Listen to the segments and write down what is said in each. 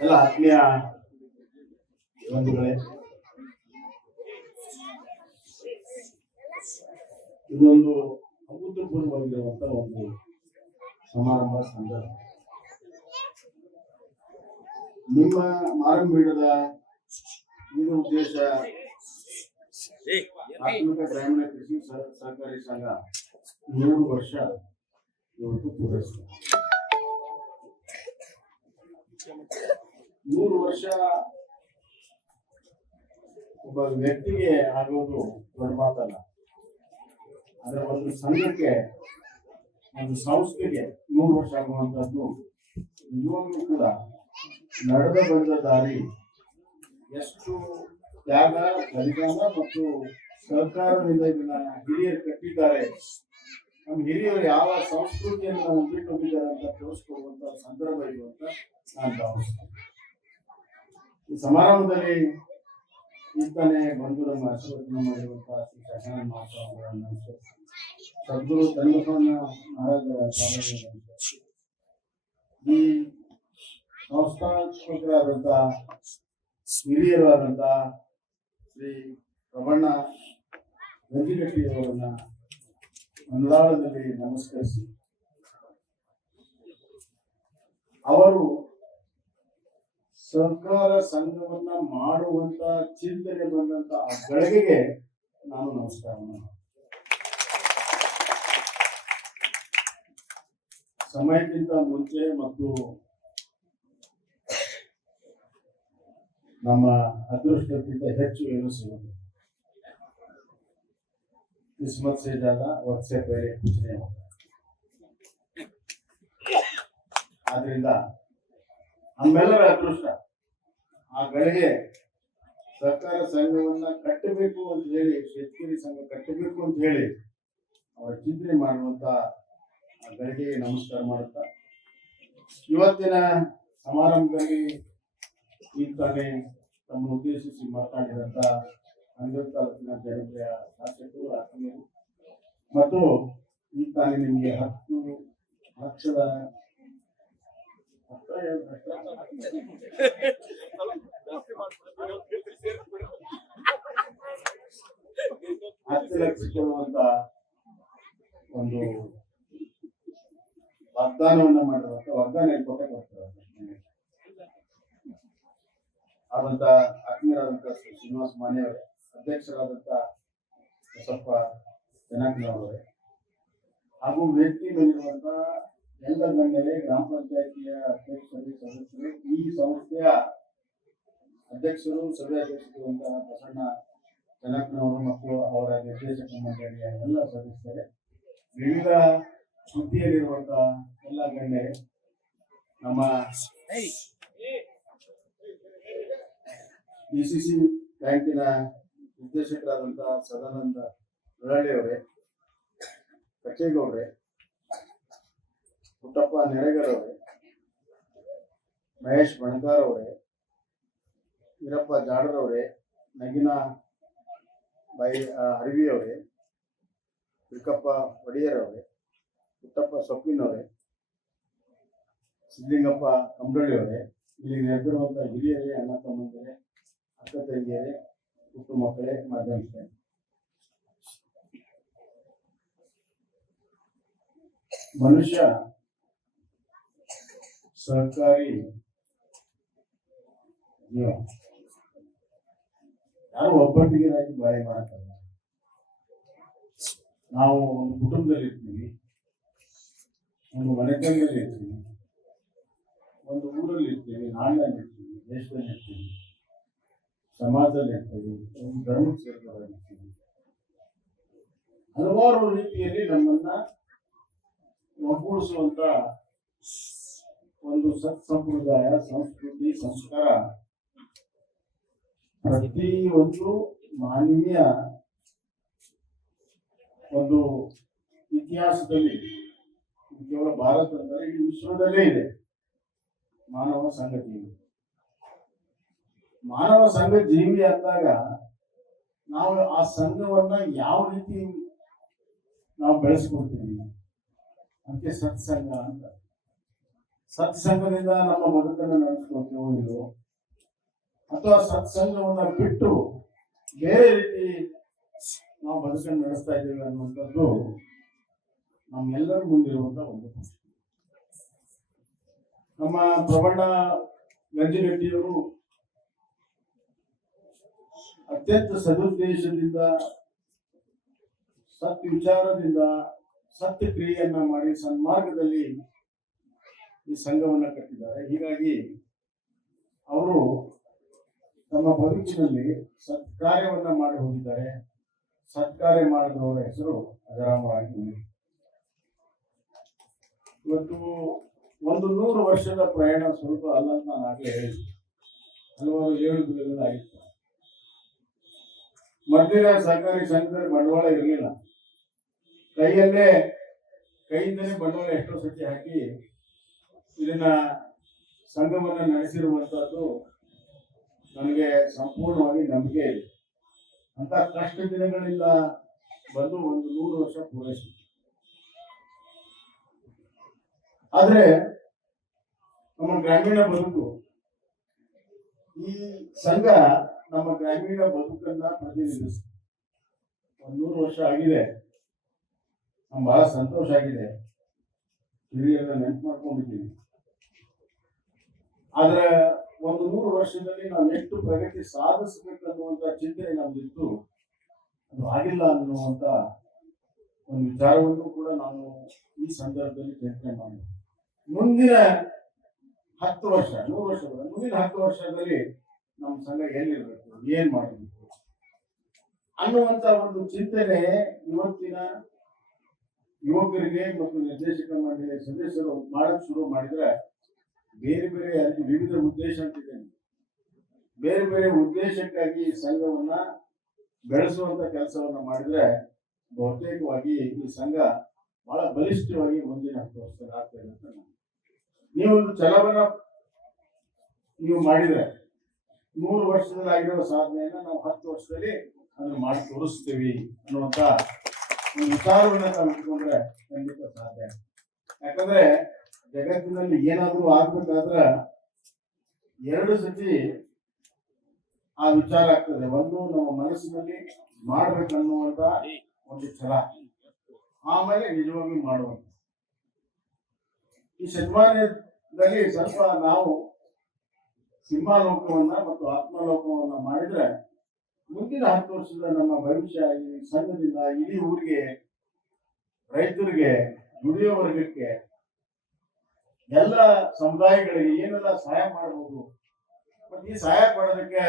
ಎಲ್ಲ ಆತ್ಮೀಯ ಬಂಧುಗಳೇ, ಇದೊಂದು ಅಭೂತಪೂರ್ವವಾಗಿರುವಂತ ಒಂದು ಸಮಾರಂಭ ಸಂದರ್ಭ. ನಿಮ್ಮ ಮಾರಂಬೀಡದ ಇದು ಉದ್ದೇಶ ಪ್ರಾಥಮಿಕ ಗ್ರಾಮೀಣ ಕೃಷಿ ಸಹಕಾರಿ ಸಂಘ 100 ವರ್ಷ ಇವತ್ತು ಪೂರೈಸಿದೆ. 100 ವರ್ಷ ಒಬ್ಬ ವ್ಯಕ್ತಿಗೆ ಆಗೋದು ದೊಡ್ಡ ಮಾತಲ್ಲ. ಅದರ ಒಂದು ಸಂಘಕ್ಕೆ, ಒಂದು ಸಂಸ್ಥೆಗೆ 100 ವರ್ಷ ಆಗುವಂತದ್ದು ನಿಜವಾಗ್ಲೂ ಕೂಡ ನಡೆದು ಬಂದ ದಾರಿ ಎಷ್ಟು ತ್ಯಾಗ, ಬಲಿದಾನ ಮತ್ತು ಸರ್ಕಾರದಿಂದ ಇದನ್ನ ಹಿರಿಯರು ಕಟ್ಟಿದ್ದಾರೆ. ನಮ್ಮ ಹಿರಿಯರು ಯಾವ ಸಂಸ್ಕೃತಿಯನ್ನು ನಾವು ಬಿಟ್ಟು ಹೋಗಿದ್ದಾರೆ ಅಂತ ತೋರಿಸ್ಕೊಡುವಂತ ಸಂದರ್ಭ ಇದು ಅಂತ ನಾನು ಭಾವಿಸ್ತೇನೆ. ಈ ಸಮಾರಂಭದಲ್ಲಿ ಇಂತಾನೆ ಬಂದು ನಮ್ಮ ಆಶೀರ್ವಚನ ಮಾಡಿರುವಂತಹ ಶ್ರೀ ಶಹನಾನ್ ಮಹಾಸ್ವಾಮಿಗಳನ್ನ, ಸದ್ಗುರು ಚನ್ನಬಸವಣ್ಣ ಮಹಾರಾಜರ ಈ ಸಂಸ್ಥಾಪಕರಾದಂತಹ ಹಿರಿಯರಾದಂತಹ ಶ್ರೀ ಪ್ರಬಣ್ಣ ಗಂಜಿಗಟ್ಟಿಯವರನ್ನ ಮಂಗಳಾಳದಲ್ಲಿ ನಮಸ್ಕರಿಸಿ, ಅವರು ಸಹಕಾರ ಸಂಘವನ್ನ ಮಾಡುವಂತ ಚಿಂತನೆ ಬಂದಂತ ಆ ಗಳಿಗೆಗೆ ನಾನು ನಮಸ್ಕಾರವನ್ನು. ಸಮಯಕ್ಕಿಂತ ಮುಂಚೆ ಮತ್ತು ನಮ್ಮ ಅದೃಷ್ಟಕ್ಕಿಂತ ಹೆಚ್ಚು ಏನು ಸಿಗುತ್ತೆ. किस्मत से ज्यादा वक्त से पहले कुछ नहीं होता. ಆದ್ರಿಂದ ನಮ್ಮೆಲ್ಲರ ಅದೃಷ್ಟ ಆ ಗಳಿಗೆ ಸರ್ಕಾರ ಸಂಘವನ್ನ ಕಟ್ಟಬೇಕು ಅಂತ ಹೇಳಿ, ಶೇತಕರಿ ಸಂಘ ಕಟ್ಟಬೇಕು ಅಂತ ಹೇಳಿ ಅವರ ಚಿಂತನೆ ಮಾಡುವಂತ ಆ ಗಳಿಗೆ ನಮಸ್ಕಾರ ಮಾಡುತ್ತಾ, ಇವತ್ತಿನ ಸಮಾರಂಭದಲ್ಲಿ ಈಗ ತಾನೇ ತಮ್ಮನ್ನು ಉದ್ದೇಶಿಸಿ ಮಾತನಾಡಿದಂತ ಅಂಗಡಿ ತಾಲೂಕಿನ ಜನಪ್ರಿಯ ಶಾಸಕರು, ಆತ್ಮೀಯರು ಮತ್ತು ಈ ತಾನೇ ನಿಮಗೆ 10 ಲಕ್ಷದ 10 ಲಕ್ಷ ಕೊಡುವಂತ ಒಂದು ವಾಗ್ದಾನವನ್ನ ಮಾಡಿರುವಂತ ವಾಗ್ದಾನ ಕೊಟ್ಟೆ ಕೊಡ್ತಾರೆ ಆದಂತ ಆತ್ಮೀಯರಾದಂತ ಶ್ರೀನಿವಾಸ ಮಾನೆ ಅವರೇ, ಅಧ್ಯಕ್ಷರಾದಂತ ಬಸಪ್ಪ ಜನಕನವರೇ, ಹಾಗೂ ವೇದಿಕೆ ಮೇಲಿರುವಂತ ಎಲ್ಲ ಗಣ್ಯರೇ, ಗ್ರಾಮ ಪಂಚಾಯತಿಯ ಅಧ್ಯಕ್ಷರು, ಸದಸ್ಯರು, ಈ ಸಂಸ್ಥೆಯ ಅಧ್ಯಕ್ಷರು, ಸಭೆ ಅಧ್ಯಕ್ಷರು ಅಂತ ಬಸಣ್ಣ ಜನಕನವರು ಮತ್ತು ಅವರ ನಿರ್ದೇಶಕ ಮಂಡಳಿಯ ಎಲ್ಲ ಸದಸ್ಯರೇ, ವಿವಿಧ ಹುದ್ದೆಯಲ್ಲಿರುವಂತ ಎಲ್ಲ ಗಣ್ಯರೇ, ನಮ್ಮ ಡಿಸಿಸಿ ಬ್ಯಾಂಕಿನ ನಿರ್ದೇಶಕರಾದಂತಹ ಸದಾನಂದ ಮುರಳಿ ಅವರೇ, ಕಚ್ಚೇಗೌಡ್ರೆ, ಪುಟ್ಟಪ್ಪ ನೆರೆಗರ್ ಅವರೇ, ಮಹೇಶ್ ಬಣಕಾರ್ ಅವರೇ, ವೀರಪ್ಪ ಜಾಡರ್ ಅವರೇ, ನಗಿನಾ ಅರವಿ ಅವರೇ, ವಿಕಪ್ಪ ಒಡೆಯರ್ ಅವರೇ, ಪುಟ್ಟಪ್ಪ ಸೊಪ್ಪಿನವರೇ, ಸಿದ್ಲಿಂಗಪ್ಪ ಕಂಬಳಿ ಅವರೇ, ಇಲ್ಲಿ ನೆರೆದಿರುವಂತಹ ಹಿರಿಯರೇ, ಅಣ್ಣ ತಮ್ಮಂದಿರೇ, ಅಕ್ಕ ತಂಗಿಯರೇ, ಪುಟ್ಟ ಮಕ್ಕಳೇ, ಮಾಧ್ಯಮ ಮನುಷ್ಯ ಸಹಕಾರಿ ಜೀವ. ಯಾರು ಒಬ್ಬಟ್ಟಿಗೆ ಬಾಳೆ ಮಾಡಕ್ಕಲ್ಲ. ನಾವು ಒಂದು ಕುಟುಂಬದಲ್ಲಿ ಇರ್ತೀವಿ, ಒಂದು ಮನೆತನದಲ್ಲಿ ಇರ್ತೀವಿ, ಒಂದು ಊರಲ್ಲಿ ಇರ್ತೀವಿ, ನಾಡಿನಲ್ಲಿ ಇರ್ತೀವಿ, ದೇಶದಲ್ಲಿ ಇರ್ತೀವಿ, ಸಮಾಜದಲ್ಲಿ ಇರ್ತೀವಿ, ಒಂದು ಧರ್ಮಕ್ಕೆ ಸೇರ್ಕೊಂಡಿರ್ತೀವಿ. ಹಲವಾರು ರೀತಿಯಲ್ಲಿ ನಮ್ಮನ್ನ ಒಗ್ಗೂಡಿಸುವಂತ ಒಂದು ಸಂಪ್ರದಾಯ, ಸಂಸ್ಕೃತಿ, ಸಂಸ್ಕಾರ ಪ್ರತಿಯೊಂದು ಮಾನವೀಯ ಒಂದು ಇತಿಹಾಸದಲ್ಲಿ, ಕೇವಲ ಭಾರತದಲ್ಲಿ, ಈ ವಿಶ್ವದಲ್ಲೇ ಇದೆ. ಮಾನವ ಸಂಘ ಜೀವಿ. ಮಾನವ ಸಂಘ ಜೀವಿ ಅಂದಾಗ ನಾವು ಆ ಸಂಘವನ್ನ ಯಾವ ರೀತಿ ನಾವು ಬೆಳೆಸ್ಕೊಳ್ತೀವಿ ಅದಕ್ಕೆ ಸತ್ಸಂಗ ಅಂತ. ಸತ್ಸಂಗದಿಂದ ನಮ್ಮ ಬದುಕನ್ನು ನಡೆಸ್ಕೊಳ್ತೀವೋ ಇಲ್ವೋ ಅಥವಾ ಸತ್ಸಂಗವನ್ನ ಬಿಟ್ಟು ಬೇರೆ ರೀತಿ ನಾವು ಬದುಕನ್ನು ನಡೆಸ್ತಾ ಇದ್ದೇವೆ ಅನ್ನುವಂಥದ್ದು ನಮ್ಮೆಲ್ಲರ ಮುಂದಿರುವಂತ ಒಂದು ಪ್ರಶ್ನೆ. ನಮ್ಮ ಪ್ರಬಣ್ಣ ಗಂಜಿರೆಡ್ಡಿಯವರು ಅತ್ಯಂತ ಸದುದ್ದೇಶದಿಂದ ಸತ್ ವಿಚಾರದಿಂದ ಸತ್ಯ ಕ್ರಿಯೆಯನ್ನ ಮಾಡಿ ಸನ್ಮಾರ್ಗದಲ್ಲಿ ಈ ಸಂಘವನ್ನ ಕಟ್ಟಿದ್ದಾರೆ. ಹೀಗಾಗಿ ಅವರು ತಮ್ಮ ಬದುಕಿನಲ್ಲಿ ಸತ್ಕಾರ್ಯವನ್ನ ಮಾಡಿ ಹೋಗಿದ್ದಾರೆ. ಸತ್ಕಾರ್ಯ ಮಾಡಿದವರ ಹೆಸರು ಅಜರಾಮರಾಗಿ ಉಳಿದಿದೆ. ಇವತ್ತು 100 ವರ್ಷದ ಪ್ರಯಾಣ ಸ್ವಲ್ಪ ಅಲ್ಲ ಅಂತ ನಾನು ಆಗಲೇ ಹೇಳಿದ್ದೆ. ಹಲವಾರು ಏಳುಬೀಳುಗಳಾಗಿತ್ತು. ಮಧ್ಯದ ಸಹಕಾರಿ ಸಂಘದಲ್ಲಿ ಬಂಡವಾಳ ಇರಲಿಲ್ಲ. ಕೈಯಿಂದಲೇ ಬಂಡವಾಳ ಎಷ್ಟೋ ಸತಿ ಹಾಕಿ ಇದನ್ನ ಸಂಘವನ್ನ ನಡೆಸಿರುವಂತದ್ದು ನನಗೆ ಸಂಪೂರ್ಣವಾಗಿ ನಂಬಿಕೆ ಇದೆ. ಅಂತ ಕಷ್ಟ ದಿನಗಳಿಂದ ಬಂದು 100 ವರ್ಷ ಪೂರೈಸಿದೆ. ಆದ್ರೆ ನಮ್ಮ ಗ್ರಾಮೀಣ ಬದುಕು, ಈ ಸಂಘ ನಮ್ಮ ಗ್ರಾಮೀಣ ಬದುಕನ್ನ ಪ್ರತಿನಿಧಿಸುತ್ತೆ. 100 ವರ್ಷ ಆಗಿದೆ. ನಮ್ಗೆ ಬಹಳ ಸಂತೋಷ ಆಗಿದೆ. ಹಿರಿಯರನ್ನ ನೆನಪು ಮಾಡ್ಕೊಂಡಿದ್ದೀವಿ. ಆದ್ರೆ 100 ವರ್ಷದಲ್ಲಿ ನಾವು ಎಷ್ಟು ಪ್ರಗತಿ ಸಾಧಿಸಬೇಕನ್ನುವಂತ ಚಿಂತನೆ ನಮ್ದಿತ್ತು. ಅದು ಆಗಿಲ್ಲ ಅನ್ನುವಂತ ಒಂದು ವಿಚಾರವನ್ನು ಕೂಡ ನಾನು ಈ ಸಂದರ್ಭದಲ್ಲಿ ಚಿಂತನೆ ಮಾಡಿ ಮುಂದಿನ 10 ವರ್ಷ 100 ವರ್ಷಗಳ ಮುಂದಿನ 10 ವರ್ಷದಲ್ಲಿ ನಮ್ಮ ಸಂಘ ಏನಿರ್ಬೇಕು, ಏನ್ ಮಾಡಬೇಕು ಅನ್ನುವಂತ ಒಂದು ಚಿಂತನೆ ಇವತ್ತಿನ ಯುವಕರಿಗೆ ಮತ್ತು ನಿರ್ದೇಶಕ ಮಂಡಳಿಯ ಸದಸ್ಯರು ಮಾಡಕ್ ಶುರು ಮಾಡಿದ್ರೆ ಬೇರೆ ಬೇರೆ ಅದಕ್ಕೆ ವಿವಿಧ ಉದ್ದೇಶ ಅಂತಿದೆ. ಬೇರೆ ಬೇರೆ ಉದ್ದೇಶಕ್ಕಾಗಿ ಸಂಘವನ್ನ ಬೆಳೆಸುವಂತ ಕೆಲಸವನ್ನ ಮಾಡಿದ್ರೆ ಬಹುತೇಕವಾಗಿ ಈ ಸಂಘ ಬಹಳ ಬಲಿಷ್ಠವಾಗಿ ಮುಂದಿನ 10 ವರ್ಷದಲ್ಲಿ ಆಗ್ತದೆ ಅಂತ ನೀವೊಂದು ಛಲವನ್ನ ನೀವು ಮಾಡಿದ್ರೆ 100 ವರ್ಷದಲ್ಲಿ ಆಗಿರೋ ಸಾಧನೆಯನ್ನ ನಾವು 10 ವರ್ಷದಲ್ಲಿ ಅದನ್ನು ಮಾಡಿ ತೋರಿಸ್ತೀವಿ ಅನ್ನುವಂತ ಒಂದು ವಿಚಾರವನ್ನ ನಾವು ಇಟ್ಕೊಂಡ್ರೆ ಖಂಡಿತ ಸಾಧ್ಯ. ಯಾಕಂದ್ರೆ ಜಗತ್ತಿನಲ್ಲಿ ಏನಾದ್ರೂ ಆಗ್ಬೇಕಾದ್ರೆ 2 ಸತಿ ಆ ವಿಚಾರ ಆಗ್ತದೆ. ಒಂದು ನಮ್ಮ ಮನಸ್ಸಿನಲ್ಲಿ ಮಾಡ್ಬೇಕನ್ನುವಂತ ಒಂದು ಛಲ, ಆಮೇಲೆ ನಿಜವಾಗಿ ಮಾಡುವಂತ. ಈ ಶತಮಾನದಲ್ಲಿ ಸ್ವಲ್ಪ ನಾವು ಸಿಂಹಲೋಕವನ್ನ ಮತ್ತು ಆತ್ಮಲೋಕವನ್ನ ಮಾಡಿದ್ರೆ ಮುಂದಿನ 10 ವರ್ಷದ ನಮ್ಮ ಭವಿಷ್ಯ ಈ ಸಂಘದಿಂದ ಇಡೀ ಊರಿಗೆ, ರೈತರಿಗೆ, ದುಡಿಯೋ ವರ್ಗಕ್ಕೆ, ಎಲ್ಲ ಸಮುದಾಯಗಳಿಗೆ ಏನೆಲ್ಲ ಸಹಾಯ ಮಾಡಬಹುದು, ಮತ್ತೆ ಈ ಸಹಾಯ ಮಾಡೋದಕ್ಕೆ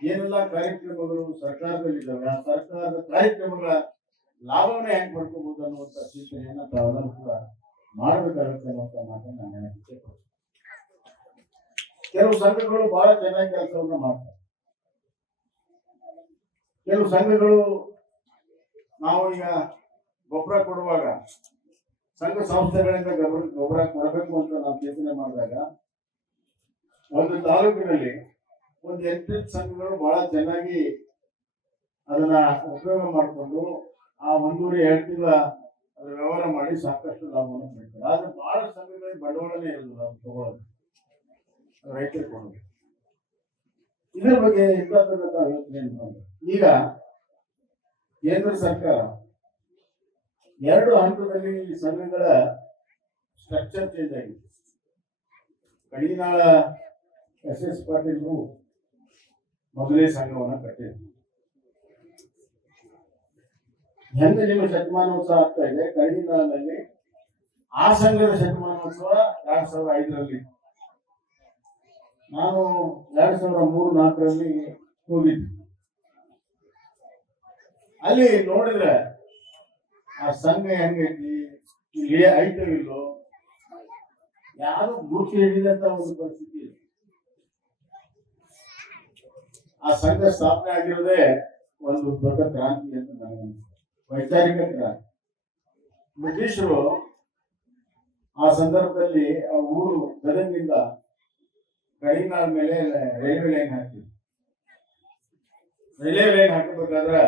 ಏನೆಲ್ಲ ಕಾರ್ಯಕ್ರಮಗಳು ಸರ್ಕಾರದಲ್ಲಿದ್ದಾವೆ, ಆ ಸರ್ಕಾರದ ಕಾರ್ಯಕ್ರಮಗಳ ಲಾಭವನ್ನ ಹೆಂಗ್ ಪಡ್ಕೋಬಹುದು ಅನ್ನುವಂತ ಚಿಂತನೆಯನ್ನ ತಾವೆಲ್ಲರೂ ಕೂಡ ಮಾಡಬೇಕಾಗುತ್ತೆ ಅನ್ನುವಂತ ಮಾತನ್ನ ನಾನು ಹೇಳಕ್ಕೆ ಇಚ್ಛೆ. ಕೆಲವು ಸಂಘಗಳು ಬಹಳ ಚೆನ್ನಾಗಿ ಕೆಲಸವನ್ನ ಮಾಡ್ತಾರೆ. ಕೆಲವು ಸಂಘಗಳು ನಾವು ಈಗ ಗೊಬ್ಬರ ಕೊಡುವಾಗ ಸಂಘ ಸಂಸ್ಥೆಗಳಿಂದ ಗೊಬ್ಬರ ಕೊಡಬೇಕು ಅಂತ ನಾವು ಚಿಂತನೆ ಮಾಡಿದಾಗ ಒಂದು ತಾಲೂಕಿನಲ್ಲಿ ಒಂದು 8 ಸಂಘಗಳು ಬಹಳ ಚೆನ್ನಾಗಿ ಅದನ್ನ ಉಪಯೋಗ ಮಾಡಿಕೊಂಡು ಆ 1.5 ತಿಂಗಳ ವ್ಯವಹಾರ ಮಾಡಿ ಸಾಕಷ್ಟು ಲಾಭವನ್ನು ಪಡಿತಾರೆ. ಆದ್ರೆ ಬಹಳ ಸಂಘಗಳಿಗೆ ಬಂಡವಾಳನೇ ಇರೋದಿಲ್ಲ ಅದು ತಗೊಳ್ಳೋದು, ರೈತರಿಗೆ ಕೊಡೋದು. ಇದ್ರ ಬಗ್ಗೆ ಇಂಥದ್ದನ್ನ ಯೋಚನೆ ಮಾಡಿ ಈಗ ಕೇಂದ್ರ ಸರ್ಕಾರ 2 ಹಂತದಲ್ಲಿ ಈ ಸಂಘಗಳ ಸ್ಟ್ರಕ್ಚರ್ ಚೇಂಜ್ ಆಗಿದೆ. ಕಡಿನಾಳ SS ಪಾಟೀಲ್ರು ಮೊದಲೇ ಸಂಘವನ್ನ ಕಟ್ಟಿದ್ರು. ಹೆಂಗೆ ನಿಮ್ಮ ಶತಮಾನೋತ್ಸವ ಆಗ್ತಾ ಇದೆ, ಕಡಿನಾಳಲ್ಲಿ ಆ ಸಂಘದ ಶತಮಾನೋತ್ಸವ 2005ರಲ್ಲಿ, ನಾನು 2003-4ರಲ್ಲಿ ಹೋಗಿದ್ದೆ. ಅಲ್ಲಿ ನೋಡಿದ್ರೆ ಆ ಸಂಘ ಹೆಂಗೈತಿ, ಇಲ್ಲಿ ಐಟಮ್ ಇಲ್ಲೋ ಯಾರು ಗುರುತು ಹಿಡಿದಂತ ಒಂದು ಪರಿಸ್ಥಿತಿ ಇದೆ. ಆ ಸಂಘ ಸ್ಥಾಪನೆ ಆಗಿರೋದೇ ಒಂದು ದೊಡ್ಡ ಕ್ರಾಂತಿ ಅಂತ ನನಗೆ ವೈಚಾರಿಕ ಕ್ರಾಂತಿ. ಬ್ರಿಟಿಷರು ಆ ಸಂದರ್ಭದಲ್ಲಿ ಆ ಊರು ಗದಗಿನಿಂದ ಕಡಿನಾಳ ಮೇಲೆ ರೈಲ್ವೆ ಲೈನ್ ಹಾಕಿದ್ರು. ರೈಲ್ವೆ ಲೈನ್ ಹಾಕಬೇಕಾದ್ರೆ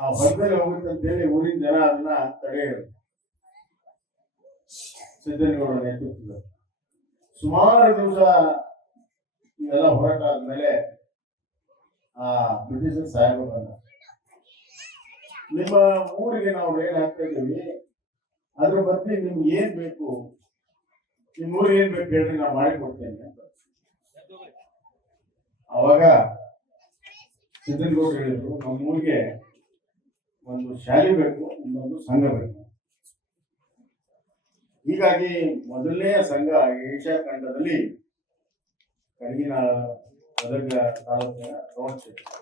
ಆ ಹೊರದಲ್ಲಿ ಹೋಗುತ್ತೆ ಅಂತ ಹೇಳಿ ಊರಿನ ಜನ ಅದನ್ನ ತಡೆಯಿದ್ರು. ಸಿದ್ದನಗೌಡರ ನೇತೃತ್ವದಲ್ಲಿ ಸುಮಾರು ದಿವಸ ಈ ಇವೆಲ್ಲ ಹೋರಾಟ ಆದ್ಮೇಲೆ ಆ ಬ್ರಿಟಿಷರ್ ಸಾಹೇಬ ಬಂದ. ನಿಮ್ಮ ಊರಿಗೆ ನಾವು ರೈಲ್ ಹಾಕ್ತಾ ಇದೀವಿ, ಅದ್ರ ಬಗ್ಗೆ ನಿಮ್ಗೆ ಏನ್ ಬೇಕು, ನಿಮ್ ಊರಿಗೆ ಏನ್ ಬೇಕು ಹೇಳ್ರಿ, ನಾವು ಮಾಡಿಕೊಡ್ತೇನೆ ಅಂತ. ಅವಾಗ ಸಿದ್ದನಗೌಡರು ಹೇಳಿದ್ರು, ನಮ್ಮ ಊರಿಗೆ ಒಂದು ಶಾಲೆ ಬೇಕು, ಇನ್ನೊಂದು ಸಂಘ ಬೇಕು. ಹೀಗಾಗಿ ಮೊದಲನೆಯ ಸಂಘ ಏಷ್ಯಾ ಖಂಡದಲ್ಲಿ ಕಡಗಿನ ಗದಗ ತಾಲೂಕಿನ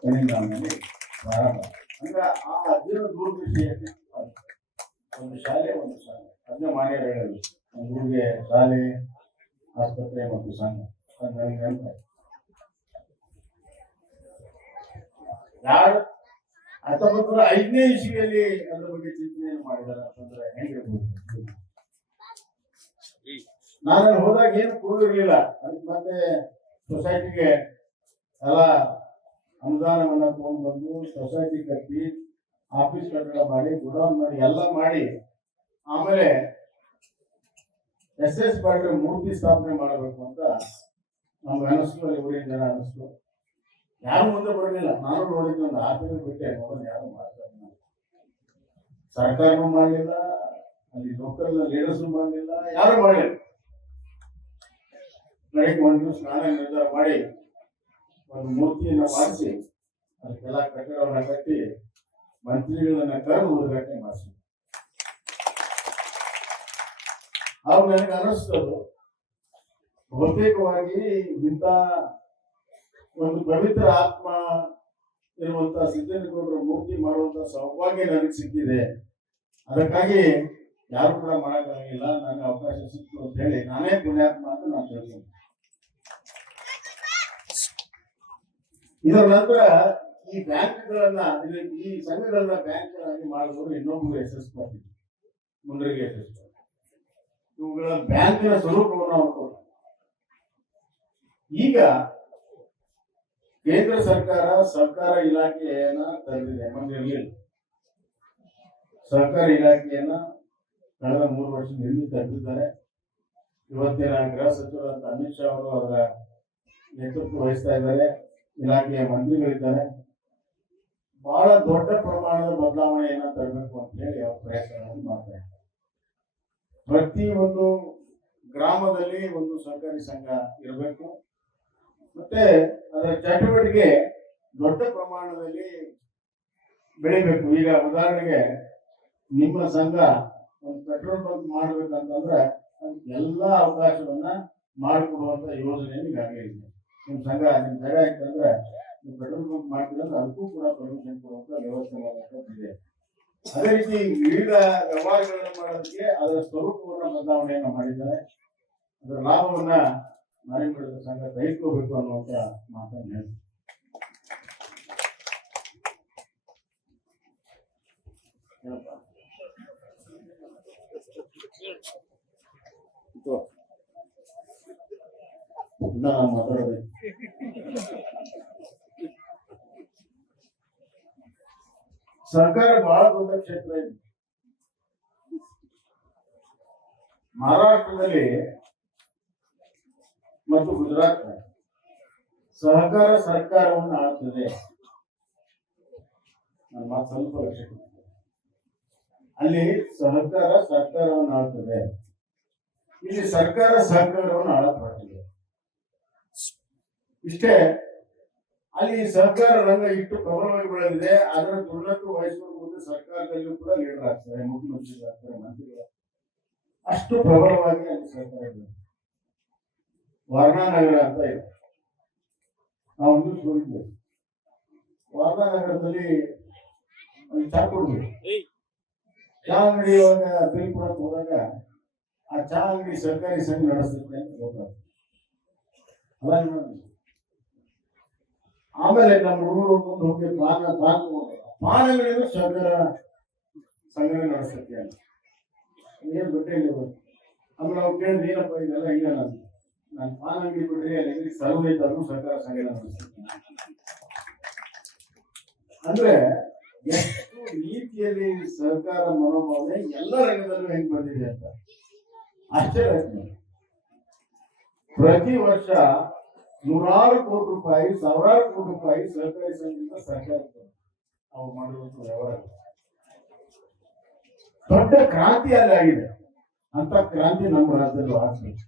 ಕಣಿಗಾಮಲ್ಲಿ ಪ್ರಾರಂಭ. ಅಂದ್ರೆ ಆ ಅಜ್ಜನ ದೂರದೃಷ್ಟಿ ಒಂದು ಶಾಲೆ, ಒಂದು ಸಂಘ, ಅದನ್ನ ಮಾನ್ಯರು ಹೇಳೋದು. ಒಂದು ಊರಿಗೆ ಶಾಲೆ, ಆಸ್ಪತ್ರೆ ಮತ್ತು ಸಂಘ. ಯಾರು 1905ನೇ ಇಸ್ವಿಯಲ್ಲಿ ಅದ್ರ ಬಗ್ಗೆ ಚಿಂತನೆಯನ್ನು ಮಾಡಿದಾರೆ ಅಂತಂದ್ರೆ ಹೆಂಗಿರ್ಬೋದು. ನಾನು ಹೋದಾಗ ಏನು ಕೊಡೋದಿರ್ಲಿಲ್ಲ. ಅದಕ್ಕೆ ಮತ್ತೆ ಸೊಸೈಟಿಗೆ ಎಲ್ಲ ಅನುದಾನವನ್ನ ತಗೊಂಡು ಬಂದು ಸೊಸೈಟಿ ಕಟ್ಟಿ, ಆಫೀಸ್ ಕಟ್ಟಡ ಮಾಡಿ, ಗುಡೌನ್ ಮಾಡಿ, ಎಲ್ಲ ಮಾಡಿ, ಆಮೇಲೆ SS ಪಾಟೀಲ್ ಮೂರ್ತಿ ಸ್ಥಾಪನೆ ಮಾಡಬೇಕು ಅಂತ ನಮ್ಗೆ ಅನಿಸ್ತು. ಅಲ್ಲಿ ಊರಿನ ಜನ ಅನಿಸ್ತು. ಯಾರು ಮುಂದೆ ಬರಲಿಲ್ಲ. ನಾನು ನೋಡಿದ್ದು ಒಂದು 6 ತಿಂಗಳು ಬಿಟ್ಟೆ, ನೋಡೋದು ಯಾರು ಮಾಡ್ತಾರೆ. ಸರ್ಕಾರನೂ ಮಾಡಲಿಲ್ಲ, ಅಲ್ಲಿ ಲೋಕಲ್ ಲೀಡರ್ಸ್ ಮಾಡಲಿಲ್ಲ, ಯಾರು ಮಾಡಲಿಲ್ಲ. ಕಡೆಗೆ ಒಂದು ಸ್ನಾನ ನಿರ್ಧಾರ ಮಾಡಿ ಒಂದು ಮೂರ್ತಿಯನ್ನು ಮಾಡಿಸಿ ಅದಕ್ಕೆಲ್ಲ ಕಟ್ಟಡವನ್ನ ಕಟ್ಟಿ ಮಂತ್ರಿಗಳನ್ನ ಕರೆದು ಉದ್ಘಾಟನೆ ಮಾಡಿಸಿ. ಆಗ ನನಗೆ ಅನಿಸ್ತದು, ಬಹುತೇಕವಾಗಿ ಇಂಥ ಒಂದು ಪವಿತ್ರ ಆತ್ಮ ಇರುವಂತ ಸಿದ್ದನಗೌಡರ ಮೂರ್ತಿ ಮಾಡುವಂತ ಸೌಭಾಗ್ಯ ನನಗೆ ಸಿಕ್ಕಿದೆ. ಅದಕ್ಕಾಗಿ ಯಾರು ಕೂಡ ಮಾಡಕ್ಕಾಗಿಲ್ಲ, ನನಗೆ ಅವಕಾಶ ಸಿಕ್ತು ಅಂತ ಹೇಳಿ ನಾನೇ ಪುಣ್ಯಾತ್ಮ ಅಂತ ನಾನು ಹೇಳ್ತೀನಿ. ಇದರ ನಂತರ ಈ ಬ್ಯಾಂಕ್ಗಳನ್ನ, ಈ ಸಂಘಗಳನ್ನ ಬ್ಯಾಂಕ್ಗಳಾಗಿ ಮಾಡಿದವರು ಇನ್ನೊಬ್ಬರು ಯಶಸ್ವಿ ಮುಂದರಿಗೆ ಯಶಸ್ವಿ. ಇವುಗಳ ಬ್ಯಾಂಕಿನ ಸ್ವರೂಪವನ್ನು ಅವರು ಕೊಟ್ಟರು. ಈಗ ಕೇಂದ್ರ ಸರ್ಕಾರ ಇಲಾಖೆಯನ್ನ ತಂದಿದೆ. ಮೊದಲಿರಲಿಲ್ಲ. ಸರ್ಕಾರ ಇಲಾಖೆಯನ್ನ ಕಳೆದ 3 ವರ್ಷದ ಹಿಂದೆ ತಂದಿದ್ದಾರೆ. ಇವತ್ತಿನ ಗೃಹ ಸಚಿವರಾದ ಅಮಿತ್ ಶಾ ಅವರು ಅವರ ನೇತೃತ್ವ ವಹಿಸ್ತಾ ಇದ್ದಾರೆ. ಇಲಾಖೆಯ ಮಂತ್ರಿಗಳಿದ್ದಾರೆ. ಬಹಳ ದೊಡ್ಡ ಪ್ರಮಾಣದ ಬದಲಾವಣೆಯನ್ನ ತರಬೇಕು ಅಂತ ಹೇಳಿ ಅವ್ರ ಪ್ರಯತ್ನವನ್ನು ಮಾಡ್ತಾರೆ. ಪ್ರತಿ ಒಂದು ಗ್ರಾಮದಲ್ಲಿ ಒಂದು ಸಹಕಾರಿ ಸಂಘ ಇರಬೇಕು. ಮತ್ತೆ ಅದರ ಚಟುವಟಿಕೆ ದೊಡ್ಡ ಪ್ರಮಾಣದಲ್ಲಿ ಬೆಳಿಬೇಕು. ಈಗ ಉದಾಹರಣೆಗೆ ನಿಮ್ಮ ಸಂಘ ಒಂದು ಪೆಟ್ರೋಲ್ ಬಂಕ್ ಮಾಡ್ಬೇಕಂತಂದ್ರೆ ಎಲ್ಲ ಅವಕಾಶವನ್ನ ಮಾಡಿಕೊಡುವಂತ ಯೋಜನೆಯನ್ನು ಈಗಾಗಲೇ ಇದೆ. ನಿಮ್ಮ ಜಾಗ ಇತ್ತಂದ್ರೆ ನೀವು ಪೆಟ್ರೋಲ್ ಬಂಕ್ ಮಾಡ್ತೀರಂದ್ರೆ ಅದಕ್ಕೂ ಕೂಡ ಪರ್ಮಿಷನ್ ಕೊಡುವಂತ ವ್ಯವಸ್ಥೆ ಇದೆ. ಅದೇ ರೀತಿ ವಿವಿಧ ವ್ಯವಹಾರಗಳನ್ನು ಮಾಡೋದಕ್ಕೆ ಅದರ ಸ್ವರೂಪವನ್ನ ಬದಲಾವಣೆಯನ್ನ ಮಾಡಿದ್ದಾರೆ. ಅದರ ಲಾಭವನ್ನ ನಾರಾಯಣಪುರದ ಸಂಘ ತೆಗೆದುಕೋಬೇಕು ಅನ್ನುವಂತ ಮಾತನ್ನು ಹೇಳ್ತಾರೆ. ನಾನು ಮಾತಾಡೋದು ಸರ್ಕಾರ ಬಹಳ ದೊಡ್ಡ ಕ್ಷೇತ್ರ ಇದೆ. ಮಹಾರಾಷ್ಟ್ರದಲ್ಲಿ ಮತ್ತು ಗುಜರಾತ್ ಸಹಕಾರ ಸರ್ಕಾರವನ್ನು ಆಳುತ್ತದೆ. ನನ್ನ ಮಾತು ಸ್ವಲ್ಪ ಲಕ್ಷ ಕೊಡ್ತೇನೆ. ಅಲ್ಲಿ ಸಹಕಾರ ಸರ್ಕಾರವನ್ನು ಆಳುತ್ತದೆ. ಇಲ್ಲಿ ಸರ್ಕಾರ ಸಹಕಾರವನ್ನು ಆಳಲ್ಪಟ್ಟಿದೆ. ಇಷ್ಟೇ. ಅಲ್ಲಿ ಸಹಕಾರ ರಂಗ ಇಷ್ಟು ಪ್ರಬಲವಾಗಿ ಬೆಳೆದಿದೆ. ಅದರ ದುರ್ಲಭ ವಹಿಸಿಕೊಂಡು ಮುಂದೆ ಸರ್ಕಾರದಲ್ಲೂ ಕೂಡ ಲೀಡರ್ ಆಗ್ತಾರೆ, ಮುಖ್ಯಮಂತ್ರಿಗಳಾಗ್ತಾರೆ, ಮಂತ್ರಿಗಳು. ಅಷ್ಟು ಪ್ರಬಲವಾಗಿ ಅಲ್ಲಿ ಸಹಕಾರ ಇದೆ. ವಾರಣಾನಗರ ಅಂತ ಇದೆ. ನಾವು ನ್ಯೂಸ್ ಹೋಗಿದ್ವಿ. ವಾರಣಾನಗರದಲ್ಲಿ ಚಾ ಕೊಡ್ಬೇಕು. ಚಾ ಅಂಗಡಿ ಒಳಗ ಬಿಲ್ ಕೊಡಕ್ ಹೋದಾಗ ಆ ಚಾ ಅಂಗಡಿ ಸರ್ಕಾರಿ ಸಂಘ ನಡೆಸುತ್ತೆ ಅಂತ ಗೊತ್ತಾಗ್ತದೆ. ಆಮೇಲೆ ನಮ್ಮ ಹುಡುಗರು ಹೋಗಿ ಪಾನ್ ಅಂಗಡಿಯನ್ನು ಸರ್ಕಾರ ಸಂಘಟನೆ ನಡೆಸುತ್ತೆ ಅಂತ ಏನ್ ಗೊತ್ತಿಲ್ಲ. ಆಮೇಲೆ ನಾವು ಕೇಳಿದ್ರೆ ಏನಪ್ಪ ಇದೆಲ್ಲ ಇಲ್ಲ, ನಾನು ಪಾನ್ ಅಂಗಡಿ ಬಿಟ್ರೆ ಅಲ್ಲಿ ಸರ್ವೈತಾದ್ರೂ ಸರ್ಕಾರ ಸಂಘಟನೆ ನಡೆಸುತ್ತೆ. ಅಂದ್ರೆ ಎಷ್ಟು ರೀತಿಯಲ್ಲಿ ಸರ್ಕಾರ ಮನೋಭಾವನೆ ಎಲ್ಲ ರಂಗದಲ್ಲೂ ಹೆಂಗ್ ಬಂದಿದೆ ಅಂತ ಆಶ್ಚರ್ಯ. ಪ್ರತಿ ವರ್ಷ ನೂರಾರು ಕೋಟಿ ರೂಪಾಯಿ, ಸಾವಿರಾರು ಕೋಟಿ ರೂಪಾಯಿ ಸಹಕಾರಿ ಸಂಘದಿಂದ ಸರ್ಕಾರ ಅವ್ರು ಮಾಡಿರುವಂತ ವ್ಯವಹಾರ ದೊಡ್ಡ ಕ್ರಾಂತಿ ಅಲ್ಲಿ ಆಗಿದೆ. ಅಂತ ಕ್ರಾಂತಿ ನಮ್ಮ ರಾಜ್ಯದಲ್ಲೂ ಆಗ್ಬೇಕು.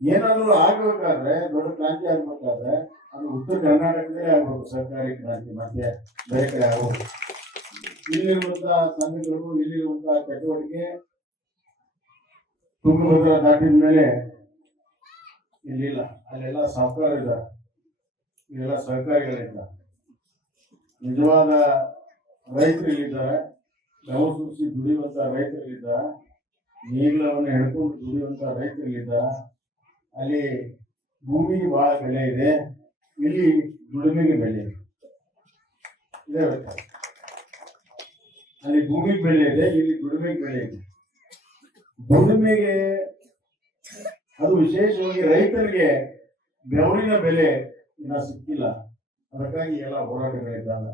ಏನಾದ್ರು ಆಗ್ಬೇಕಾದ್ರೆ, ದೊಡ್ಡ ಕ್ರಾಂತಿ ಆಗ್ಬೇಕಾದ್ರೆ ಅದು ಉತ್ತರ ಕರ್ನಾಟಕದೇ ಆಗ್ಬೇಕು ಸಹಕಾರಿ ಕ್ರಾಂತಿ, ಮತ್ತೆ ಬೇರೆ ಕಡೆ ಆಗ್ಬೇಕು. ಇಲ್ಲಿರುವಂತಹ ಸಂಘಗಳು, ಇಲ್ಲಿರುವಂತಹ ಚಟುವಟಿಕೆ ತುಂಗಭದ್ರಾ ದಾಟಿದ ಮೇಲೆ ಇಲ್ಲಿಲ್ಲ. ಅಲ್ಲೆಲ್ಲ ಸಾಹುಕಾರ ಇದ್ದಾರೆ, ಇಲ್ಲೆಲ್ಲ ಸಹಕಾರಿಗಳಿದ್ದಾರೆ. ನಿಜವಾದ ರೈತರು ಇಲ್ಲಿದ್ದಾರೆ, ಬೆವರು ಸುರಿಸಿ ದುಡಿಯುವಂತ ರೈತರು ಇದ್ದಾರೆ, ನೇಗಿಲವನ್ನು ಹಿಡ್ಕೊಂಡು ದುಡಿಯುವಂತ ರೈತರು ಇದ್ದಾರೆ. ಅಲ್ಲಿ ಭೂಮಿಗೆ ಬಹಳ ಬೆಲೆ ಇದೆ, ಇಲ್ಲಿ ದುಡಿಮೆಗೆ ಬೆಲೆ ಇದೆ. ಇದೇ ವ್ಯತ್ಯಾಸ. ಅಲ್ಲಿ ಭೂಮಿಗೆ ಬೆಲೆ ಇದೆ, ಇಲ್ಲಿ ದುಡಿಮೆಗೆ ಬೆಲೆ ಇದೆ. ದುಡಿಮೆಗೆ ಅದು ವಿಶೇಷವಾಗಿ ರೈತರಿಗೆ ಬೆವರಿನ ಬೆಲೆ ಇನ್ನ ಸಿಕ್ಕಿಲ್ಲ. ಅದಕ್ಕಾಗಿ ಎಲ್ಲ ಹೋರಾಟಗಳಿದ್ದಾವೆ.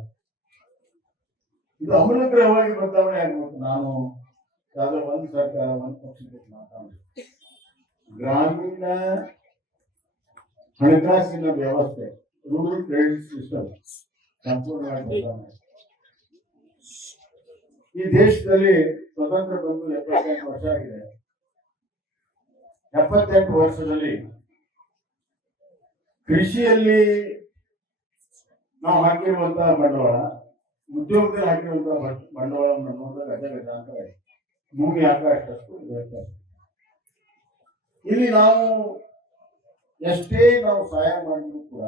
ಇದು ಅಮೂಲಗ್ರಹವಾಗಿ ಬದಲಾವಣೆ ಆಗ್ಬೇಕು. ನಾನು ಯಾವುದೋ ಒಂದು ಸರ್ಕಾರ, ಒಂದು ಪಕ್ಷಕ್ಕೆ ಮಾತಾಡಿದೆ. ಗ್ರಾಮೀಣ ಹಣಕಾಸಿನ ವ್ಯವಸ್ಥೆ, ರೂರಲ್ ಕ್ರೆಡಿಟ್ ಸಿಸ್ಟಮ್ ಸಂಪೂರ್ಣವಾಗಿ ಬದಲಾವಣೆ. ಈ ದೇಶದಲ್ಲಿ ಸ್ವತಂತ್ರ ಬಂದು 78 ವರ್ಷ ಆಗಿದೆ. 78 ವರ್ಷದಲ್ಲಿ ಕೃಷಿಯಲ್ಲಿ ನಾವು ಹಾಕಿರುವಂತಹ ಬಂಡವಾಳ, ಉದ್ಯೋಗದಲ್ಲಿ ಹಾಕಿರುವಂತಹ ಬಂಡವಾಳವನ್ನು ನೋಡಿದಾಗ ಗಜಗಜಾಂತರ ಇದೆ. ಭೂಮಿ ಆಕಾಶಷ್ಟು ವ್ಯತ್ಯಾಸ. ಇಲ್ಲಿ ನಾವು ಎಷ್ಟೇ ನಾವು ಸಹಾಯ ಮಾಡಿದ್ರು ಕೂಡ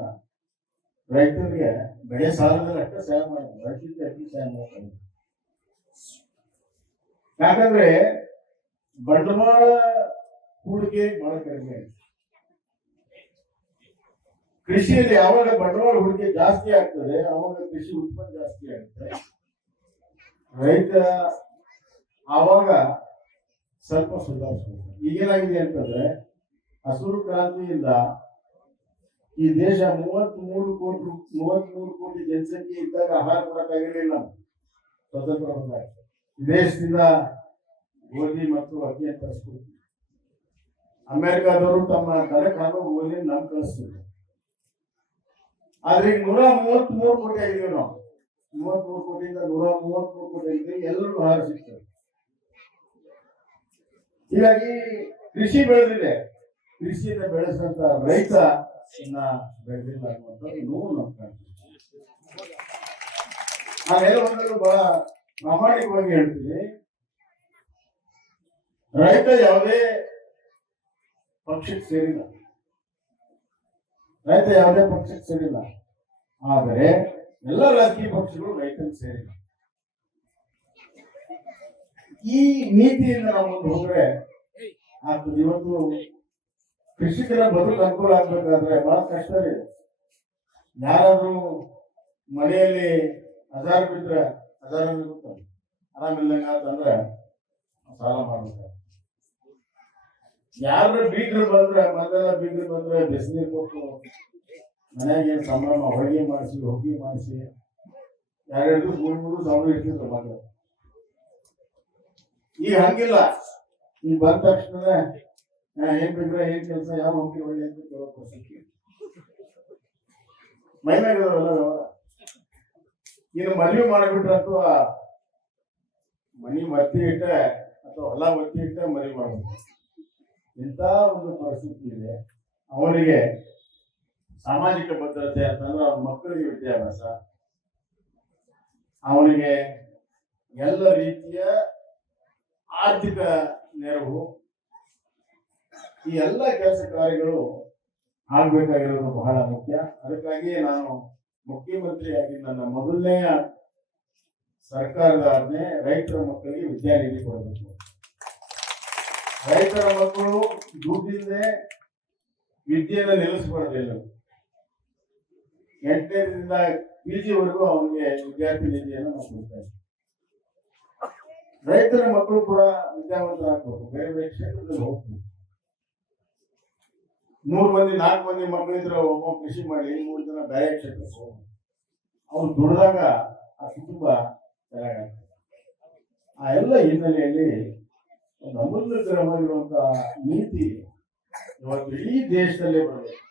ರೈತರಿಗೆ ಬೆಳೆ ಸಾಲದಲ್ಲಿ ಅಷ್ಟೇ ಸಹಾಯ ಮಾಡ್ತೀವಿ, ರೈತರಿಗೆ ಅಷ್ಟೇ ಸಹಾಯ ಮಾಡ್ತೀವಿ. ಯಾಕಂದ್ರೆ ಬಂಡವಾಳ ಹೂಡಿಕೆ ಬಹಳ ಕಡಿಮೆ ಇದೆ. ಕೃಷಿಯಲ್ಲಿ ಯಾವಾಗ ಬಂಡವಾಳ ಹೂಡಿಕೆ ಜಾಸ್ತಿ ಆಗ್ತದೆ, ಆವಾಗ ಕೃಷಿ ಉತ್ಪನ್ನ ಜಾಸ್ತಿ ಆಗುತ್ತೆ. ರೈತ ಆವಾಗ ಸ್ವಲ್ಪ ಸುಧಾರಿಸಬೇಕು. ಈಗೇನಾಗಿದೆ ಅಂತಂದ್ರೆ, ಹಸಿರು ಕ್ರಾಂತಿಯಿಂದ ಈ ದೇಶ 33 ಕೋಟಿ ಜನಸಂಖ್ಯೆ ಇದ್ದಾಗ ಆಹಾರ ಕೊಡಕ್ಕಾಗಿರ್ಲಿಲ್ಲ. ಸ್ವತಂತ್ರ ಬಂದಾಗ ದೇಶದಿಂದ ಗೋಧಿ ಮತ್ತು ಅಕ್ಕಿಯನ್ನು ತರಿಸ್ಕೊಡ್ತೀವಿ. ಅಮೆರಿಕಾದವರು ತಮ್ಮ ತಲೆ ಕಾಣೋ ಗೋಧಿ ನಮ್ ಕಳಿಸ್ತಿದ್ರು. ಆದ್ರೆ ಈಗ 133 ಕೋಟಿ ಆಗಿದ್ದೀವಿ ನಾವು. 33 ಕೋಟಿಯಿಂದ 133 ಕೋಟಿ ಆಗಿದ್ದೀವಿ. ಎಲ್ಲರಿಗೂ ಆಹಾರ ಸಿಗ್ತದೆ. ಹೀಗಾಗಿ ಕೃಷಿ ಬೆಳೆದಿದೆ, ಕೃಷಿಯಿಂದ ಬೆಳೆಸಿದಂತ ರೈತ ಇನ್ನ ಬೆಳೆದಿಲ್ಲ ಅನ್ನುವಂಥದ್ದು ನೋವು ನಮ್ಗೆ ಕಾಣ್ತೀವಿ. ನಾನೆಲ್ಲ ಒಂದನ್ನು ಬಹಳ ಪ್ರಾಮಾಣಿಕವಾಗಿ ಹೇಳ್ತೀನಿ, ರೈತ ಯಾವುದೇ ಪಕ್ಷಕ್ಕೆ ಸೇರಿಲ್ಲ, ರೈತ ಯಾವುದೇ ಪಕ್ಷಕ್ಕೆ ಸೇರಿಲ್ಲ. ಆದರೆ ಎಲ್ಲ ರಾಜಕೀಯ ಪಕ್ಷಗಳು ರೈತರಿಗೆ ಸೇರಿಲ್ಲ. ಈ ನೀತಿಯಿಂದ ನಾವು ಮುಂದೆ ಹೋದ್ರೆ ಆಗ್ತದೆ. ಇವತ್ತು ಕೃಷಿಕರ ಬದುಕು ಅನುಕೂಲ ಆಗ್ಬೇಕಾದ್ರೆ ಬಹಳ ಕಷ್ಟ ಇದೆ. ಯಾರಾದ್ರೂ ಮನೆಯಲ್ಲಿ ಹಜಾರ್ ಬಿದ್ರೆ ಹಜಾರ್ ಗೊತ್ತಲ್ಲ, ಆರಾಮಿಲ್ಲಂಗ ಅಂತಂದ್ರೆ ಸಾಲ ಮಾಡ್ಬೇಕು. ಯಾರು ಬೀಗರು ಬಂದ್ರೆ, ಮೊದಲೆಲ್ಲ ಬೀಗರು ಬಂದ್ರೆ ಬಿಸಿನೀರು ಕೊಟ್ಟು ಮನೆಯಾಗ ಏನು ಸಂಭ್ರಮ, ಹೋಳಿಗೆ ಮಾಡಿಸಿ, ಹೋಗಿ ಮಾಡಿಸಿ 2 ದಿವಸ 3 ಸಾವಿರ ಇರ್ತಿದ್ರು ಮೊದಲು. ಈಗ ಹಂಗಿಲ್ಲ. ಈಗ ಬಂದ ತಕ್ಷಣ ಏನ್ ಬಿದ್ರೆ ಏನ್ ಕೆಲಸ, ಯಾವ ಹೋಗಿ ಒಳ್ಳೆ ಅಂತ ಕೇಳೋ ಪರಿಸ್ಥಿತಿ ಮೈಮ್ಯಾಗದವಲ್ಲ ವ್ಯವಹಾರ. ಇನ್ನು ಮದುವೆ ಮಾಡಿಬಿಟ್ರೆ ಅಥವಾ ಮನಿ ಮತ್ತಿ ಇಟ್ಟ ಅಥವಾ ಹೊಲ ಒತ್ತಿ ಇಟ್ಟ ಮದುವೆ ಮಾಡಬೇಕು. ಇಂಥ ಒಂದು ಪರಿಸ್ಥಿತಿ ಇದೆ. ಅವರಿಗೆ ಸಾಮಾಜಿಕ ಭದ್ರತೆ ಅಂತಂದ್ರೆ ಅವ್ರ ಮಕ್ಕಳಿಗೆ ವಿದ್ಯಾಭ್ಯಾಸ, ಅವನಿಗೆ ಎಲ್ಲ ರೀತಿಯ ಆರ್ಥಿಕ ನೆರವು, ಈ ಎಲ್ಲ ಕೆಲಸ ಕಾರ್ಯಗಳು ಆಗ್ಬೇಕಾಗಿರೋದು ಬಹಳ ಮುಖ್ಯ. ಅದಕ್ಕಾಗಿ ನಾನು ಮುಖ್ಯಮಂತ್ರಿಯಾಗಿ ನನ್ನ ಮೊದಲನೆಯ ಸರ್ಕಾರದ ಆಜ್ಞೆ ರೈತರ ಮಕ್ಕಳಿಗೆ ವಿದ್ಯಾನಿಧಿ ಕೊಡಬೇಕು. ರೈತರ ಮಕ್ಕಳು ದುಡ್ಡಿಲ್ಲದೆ ವಿದ್ಯೆಯನ್ನು ನಿಲ್ಲಿಸಬಾರ್ದಿಲ್ಲ. 8ನೇದಿಂದ PG ವರೆಗೂ ಅವನಿಗೆ ವಿದ್ಯಾರ್ಥಿ ನಿಧಿಯನ್ನು ನಾವು ಕೊಡ್ತಾ ಇದ್ದೀವಿ. ರೈತರ ಮಕ್ಕಳು ಕೂಡ ವಿದ್ಯಾವಂತರಾಗಬೇಕು, ಬೇರೆ ಬೇರೆ ಕ್ಷೇತ್ರದಲ್ಲಿ ಹೋಗ್ಬೇಕು. 3 ಮಂದಿ 4 ಮಂದಿ ಮಕ್ಕಳಿದ್ರೆ ಒಬ್ಬ ಕೃಷಿ ಮಾಡಿ 3 ಜನ ಬೇರೆ ಕ್ಷೇತ್ರಕ್ಕೆ ಹೋಗ್ಬೇಕು. ಅವ್ರು ದುಡಿದಾಗ ಆ ಕುಟುಂಬ ಚೆನ್ನಾಗಾಗ್ತದೆ. ಆ ಎಲ್ಲ ಹಿನ್ನೆಲೆಯಲ್ಲಿ ಒಂದು ಅಮೂಲ್ಯಕರವಾಗಿರುವಂತಹ ನೀತಿ ಇವತ್ತು ಇಡೀ ದೇಶದಲ್ಲೇ ಬರಬೇಕು.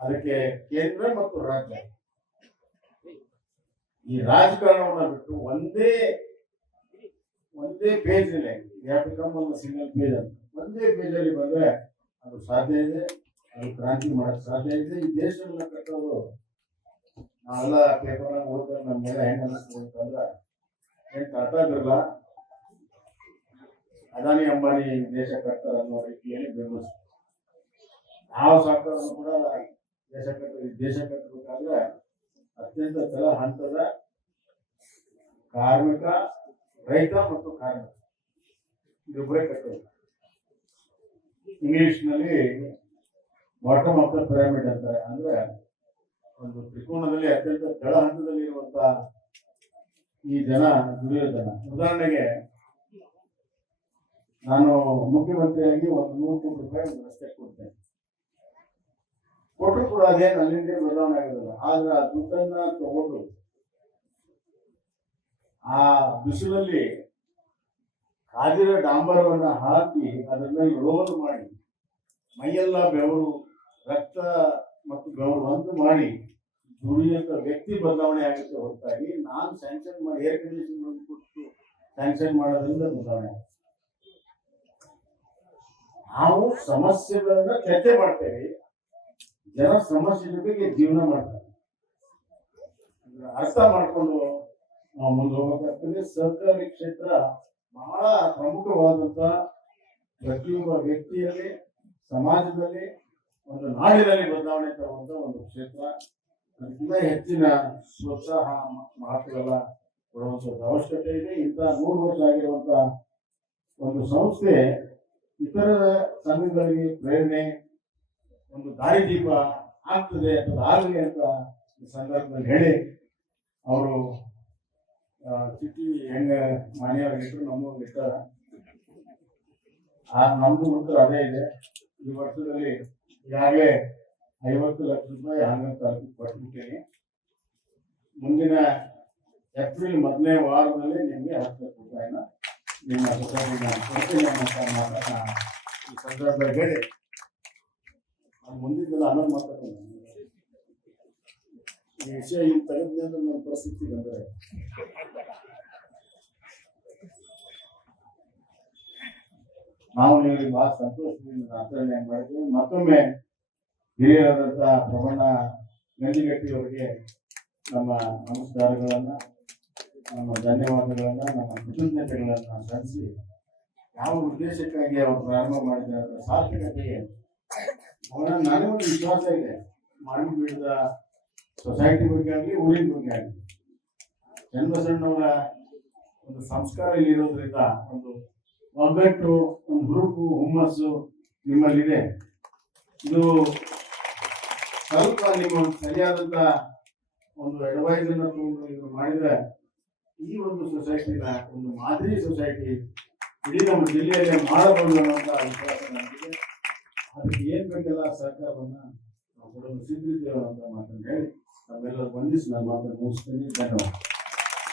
ಅದಕ್ಕೆ ಕೇಂದ್ರ ಮತ್ತು ರಾಜ್ಯ ಈ ರಾಜಕಾರಣವನ್ನ ಬಿಟ್ಟು ಒಂದೇ ಪೇಜ್ ಒಂದು ಸಿಂಗಲ್ ಪೇಜ್ ಅಂತ ಒಂದೇ ಪೇಜ್ ಅಲ್ಲಿ ಬಂದ್ರೆ ಅದು ಸಾಧ್ಯ ಇದೆ, ಅದು ಕ್ರಾಂತಿ ಮಾಡಕ್ ಸಾಧ್ಯ ಇದೆ. ಈ ದೇಶವನ್ನ ಕಟ್ಟೋದು ನಾವೆಲ್ಲ ಪೇಪರ್ ಓದ್ತಾರೆ, ನಮ್ಮ ಮೇಲೆ ಹೆಂಗ್ ಅನಿಸ್ತದೆ ಅಂತಂದ್ರೆ ಟಾಟಾ ಬಿರ್ಲಾ ಅದಾನಿ ಅಂಬಾನಿ ದೇಶ ಕಟ್ತಾರ ಅನ್ನೋ ರೀತಿಯಲ್ಲಿ ಬೆಂಬಲಿಸ್ತಾರೆ. ಯಾವ ಸರ್ಕಾರವನ್ನು ಕೂಡ ದೇಶ ಕಟ್ಟಬೇಕಾದ್ರೆ ಅತ್ಯಂತ ಕೆಳ ಹಂತದ ಕಾರ್ಮಿಕ, ರೈತ ಮತ್ತು ಕಾರ್ಮಿಕ ಇಬ್ಬರೇ ಕಟ್ಟೋದು. ಇಂಗ್ಲಿಷ್ ನಲ್ಲಿ ಬಾಟಮ್ ಆಫ್ ದ ಪಿರಮಿಡ್ ಅಂತಾರೆ. ಅಂದ್ರೆ ಒಂದು ತ್ರಿಕೋನದಲ್ಲಿ ಅತ್ಯಂತ ಕೆಳ ಹಂತದಲ್ಲಿ ಇರುವಂತ ಈ ಜನ ದುಡಿಯೋ ಜನ. ಉದಾಹರಣೆಗೆ ನಾನು ಮುಖ್ಯಮಂತ್ರಿಯಾಗಿ 100 ಕೋಟಿ ರೂಪಾಯಿ ಒಂದು ರಸ್ತೆ ಕೊಡ್ತೇನೆ, ಕೊಟ್ಟರು ಕೂಡ ಅದೇನು ಅಲ್ಲಿಂದ ಬದಲಾವಣೆ ಆಗೋದಿಲ್ಲ. ಆದ್ರೆ ಆ ದುಡ್ಡನ್ನ ತಗೊಂಡು ಆ ಬಿಸಿಲಲ್ಲಿ ಕಾದಿರೋ ಡಾಂಬರವನ್ನ ಹಾಕಿ ಅದನ್ನ ರೋಲ್ ಮಾಡಿ ಮೈಯೆಲ್ಲ ಬೆವರು, ರಕ್ತ ಮತ್ತು ಬೆವರು ಒಂದು ಮಾಡಿ ದುಡಿಯಂತ ವ್ಯಕ್ತಿ ಬದಲಾವಣೆ ಆಗುತ್ತೆ ಹೊರತಾಗಿ ನಾನು ಸ್ಯಾಂಕ್ಷನ್ ಮಾಡಿ ಏರ್ ಕಂಡೀಷನ್ ಕೊಟ್ಟು ಸ್ಯಾಂಕ್ಷನ್ ಮಾಡೋದ್ರಿಂದ ಬದಲಾವಣೆ ಆಗುತ್ತೆ. ನಾವು ಸಮಸ್ಯೆಗಳನ್ನ ಚರ್ಚೆ ಮಾಡ್ತೇವೆ, ಜನ ಸಮಸ್ಯೆ ಜೊತೆಗೆ ಜೀವನ ಮಾಡ್ತಾರೆ. ಅರ್ಥ ಮಾಡ್ಕೊಂಡು ನಾವು ಮುಂದೆ ಹೋಗಬೇಕಾಗ್ತದೆ. ಸರ್ಕಾರಿ ಕ್ಷೇತ್ರ ಬಹಳ ಪ್ರಮುಖವಾದಂತ ಪ್ರತಿಯೊಬ್ಬ ವ್ಯಕ್ತಿಯಲ್ಲಿ, ಸಮಾಜದಲ್ಲಿ, ಒಂದು ನಾಡಿನಲ್ಲಿ ಬದಲಾವಣೆ ತರುವಂತ ಒಂದು ಕ್ಷೇತ್ರ. ಅದಕ್ಕಿಂತ ಹೆಚ್ಚಿನ ಪ್ರೋತ್ಸಾಹ ಮಹತ್ವವೆಲ್ಲ ಕೊಡುವಂಥದ್ದು ಅವಶ್ಯಕತೆ ಇದೆ. ಇಂಥ 100 ವರ್ಷ ಆಗಿರುವಂತ ಒಂದು ಸಂಸ್ಥೆ ಇತರ ಸಂಘಗಳಿಗೆ ಪ್ರೇರಣೆ, ಒಂದು ದಾರಿದೀಪ ಆಗ್ತದೆ ಅಥವಾ ಆಗಲಿ ಅಂತ ಈ ಸಂದರ್ಭದಲ್ಲಿ ಹೇಳಿ, ಅವರು ಚಿಟಿ ಹೆಂಗ ಮನೆಯವ್ರಿಗಿಟ್ಟು ನಮಗೂ ಇಟ್ಟಾರ. ನಮ್ದು ಉತ್ತರ ಅದೇ ಇದೆ. ಈ ವರ್ಷದಲ್ಲಿ ಈಗಾಗಲೇ 50 ಲಕ್ಷ ರೂಪಾಯಿ ಹಾಂಗಲ್ ತಾಲೂಕು ಕೊಟ್ಬಿಟ್ಟೇನೆ. ಮುಂದಿನ ಏಪ್ರಿಲ್ 1ನೇ ವಾರದಲ್ಲಿ ನಿಮಗೆ 10 ಲಕ್ಷ ರೂಪಾಯಿನ ನಿಮ್ಮ ಸೊಸೈಟಿನ ಕೊಡ್ತೀನಿ ಅಂತ ಈ ಸಂದರ್ಭದಲ್ಲಿ ಹೇಳಿ ಮುಂದಿನ ಆಮೇಲೆ ಮಾತಾಡ್ತೀನಿ. ಈ ವಿಷಯ ಈಗ ತೆಗೆದ್ನೆ ಅಂದ್ರೆ ನನ್ನ ಪರಿಸ್ಥಿತಿ ಬಂದರೆ ನಾವು ನೀವು ಬಹಳ ಸಂತೋಷದಿಂದ ಆಚರಣೆ ಮಾಡಿದ್ವಿ. ಮತ್ತೊಮ್ಮೆ ಹಿರಿಯರಾದಂಥ ಪ್ರಬಣ್ಣ ಗಂಜಿಗಟ್ಟಿ ಅವರಿಗೆ ನಮ್ಮ ನಮಸ್ಕಾರಗಳನ್ನ, ನಮ್ಮ ಧನ್ಯವಾದಗಳನ್ನ, ನಮ್ಮ ಕೃತಜ್ಞತೆಗಳನ್ನ ಸಲ್ಲಿಸಿ, ಯಾವ ಉದ್ದೇಶಕ್ಕಾಗಿ ಅವರು ಪ್ರಾರಂಭ ಮಾಡಿದ್ದಾರೆ ಸಾರ್ಥಕತೆಗೆ ನನಗೊಂದು ವಿಶ್ವಾಸ ಇದೆ. ಮಾವಿನಬೀಳದ ಸೊಸೈಟಿ ಬಗ್ಗೆ ಆಗಲಿ, ಊರಿನ ಬಗ್ಗೆ ಆಗಲಿ, ಚನ್ನಬಸವಣ್ಣವರ ಒಂದು ಸಂಸ್ಕಾರ ಇಲ್ಲಿ ಇರೋದ್ರಿಂದ ಒಂದು ಒಗ್ಗಟ್ಟು, ಒಂದು ಹುರುಪು, ಹುಮ್ಮಸ್ಸು ನಿಮ್ಮಲ್ಲಿದೆ. ಇದು ಸ್ವಲ್ಪ ನಿಮ್ಮ ಸರಿಯಾದಂತ ಒಂದು ಅಡ್ವೈಸ್ ಅನ್ನು ತಗೊಂಡು ಮಾಡಿದ್ರೆ ಈ ಒಂದು ಸೊಸೈಟಿನ ಒಂದು ಮಾದರಿ ಸೊಸೈಟಿ ಇಡೀ ನಮ್ಮ ಜಿಲ್ಲೆಯಲ್ಲಿ ಮಾಡಬಹುದು ಅನ್ನುವಂತ ವಿಶ್ವಾಸ ನನಗಿದೆ. ಅದಕ್ಕೆ ಏನ್ ಬೇಕೆಲ್ಲ ಸಹಕಾರವನ್ನ ನಾವು ಕೊಡಲು ಸಿದ್ಧಿದ್ದೇವೆ ಅಂತ ಮಾತನ್ನು ಹೇಳಿ ನಮ್ಮೆಲ್ಲರೂ ಬಂಧಿಸಿ ನಾನು ಮಾತನ್ನು ಮುಗಿಸ್ತೇನೆ. ಧನ್ಯವಾದ.